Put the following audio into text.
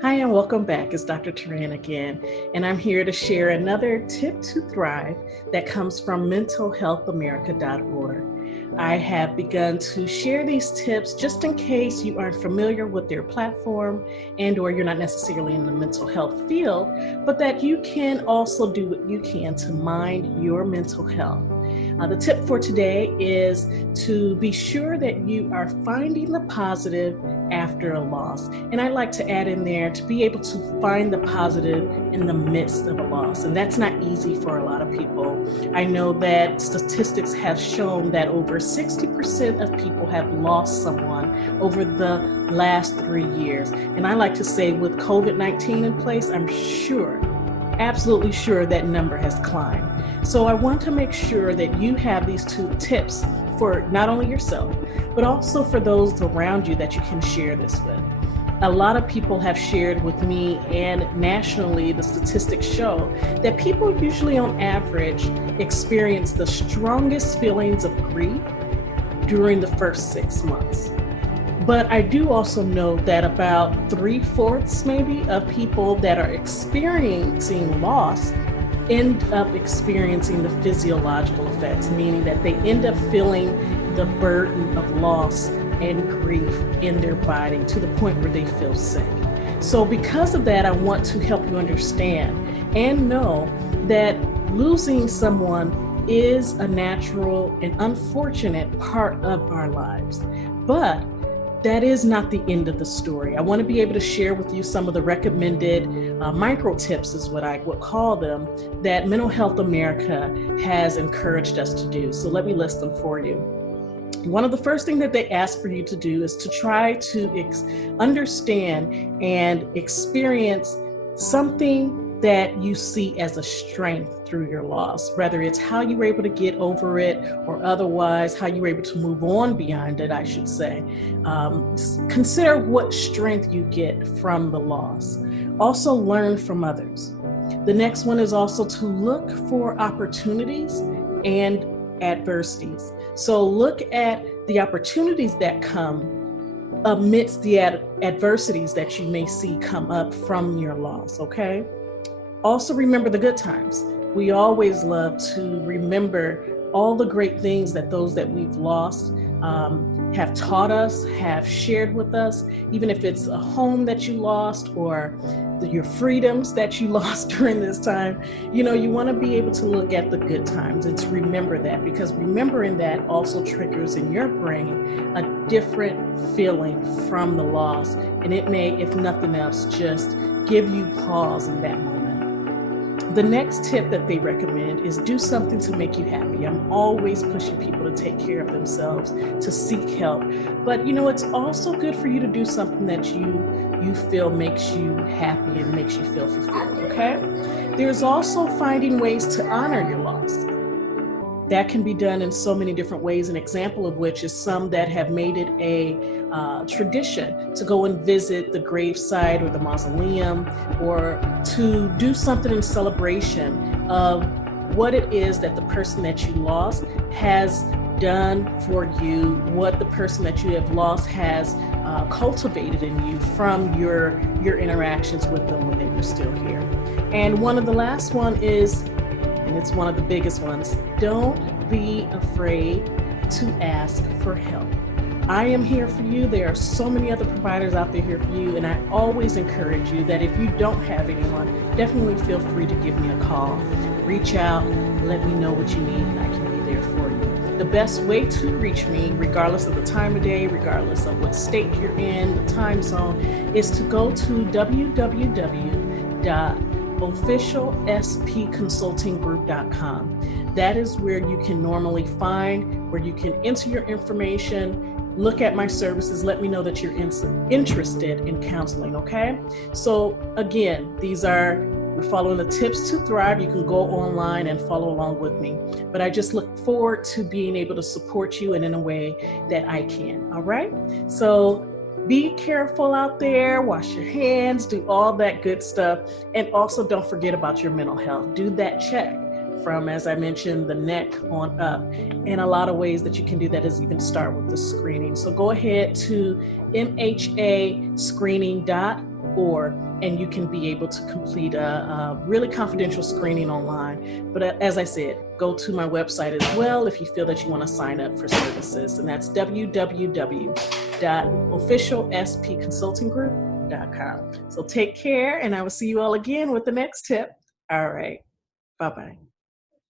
Hi, and welcome back. It's Dr. Teran again, and I'm here to share another tip to thrive that comes from mentalhealthamerica.org. I have begun to share these tips just in case you aren't familiar with their platform or you're not necessarily in the mental health field, but that you can also do what you can to mind your mental health. The tip for today is to be sure that you are finding the positive after a loss. And I like to add in there to be able to find the positive in the midst of a loss. And that's not easy for a lot of people. I know that statistics have shown that over 60% of people have lost someone over the last 3 years. And I like to say with COVID-19 in place, I'm sure, absolutely sure that number has climbed. So I want to make sure that you have these 2 tips for not only yourself, but also for those around you that you can share this with. A lot of people have shared with me, and nationally, the statistics show that people usually on average experience the strongest feelings of grief during the first 6 months. But I do also know that about 3/4 maybe of people that are experiencing loss end up experiencing the physiological effects, meaning that they end up feeling the burden of loss and grief in their body to the point where they feel sick. So because of that, I want to help you understand and know that losing someone is a natural and unfortunate part of our lives. But that is not the end of the story. I want to be able to share with you some of the recommended micro tips, is what I would call them, that Mental Health America has encouraged us to do. So let me list them for you. One of the first things that they ask for you to do is to try to understand and experience something that you see as a strength through your loss, whether it's how you were able to get over it or otherwise how you were able to move on beyond it, I should say. Consider what strength you get from the loss. Also learn from others. The next one is also to look for opportunities and adversities. So look at the opportunities that come amidst the adversities that you may see come up from your loss, okay? Also remember the good times. We always love to remember all the great things that those that we've lost have taught us, have shared with us, even if it's a home that you lost or your freedoms that you lost during this time. You know, you want to be able to look at the good times and to remember that, because remembering that also triggers in your brain a different feeling from the loss. And it may, if nothing else, just give you pause in that moment. The next tip that they recommend is do something to make you happy. I'm always pushing people to take care of themselves, to seek help. But you know, it's also good for you to do something that you feel makes you happy and makes you feel fulfilled, okay? There's also finding ways to honor your loss. That can be done in so many different ways, an example of which is some that have made it a tradition to go and visit the gravesite or the mausoleum, or to do something in celebration of what it is that the person that you lost has done for you, what the person that you have lost has cultivated in you from your interactions with them when they were still here. And one of the last one is, and it's one of the biggest ones, don't be afraid to ask for help. I am here for you. There are so many other providers out there here for you, and I always encourage you that if you don't have anyone, definitely feel free to give me a call. Reach out, let me know what you need, and I can be there for you. The best way to reach me, regardless of the time of day, regardless of what state you're in, the time zone, is to go to www.officialspconsultinggroup.com. That is where you can normally find, where you can enter your information, look at my services, let me know that you're interested in counseling, okay? So again, we're following the Tips to Thrive. You can go online and follow along with me. But I just look forward to being able to support you in a way that I can, all right? So be careful out there, wash your hands, do all that good stuff. And also don't forget about your mental health. Do that check from, as I mentioned, the neck on up. And a lot of ways that you can do that is even start with the screening. So go ahead to MHA screening.org and you can be able to complete a really confidential screening online. But as I said, go to my website as well if you feel that you want to sign up for services, and that's www.officialspconsultinggroup.com. So take care, and I will see you all again with the next tip. All right. Bye-bye.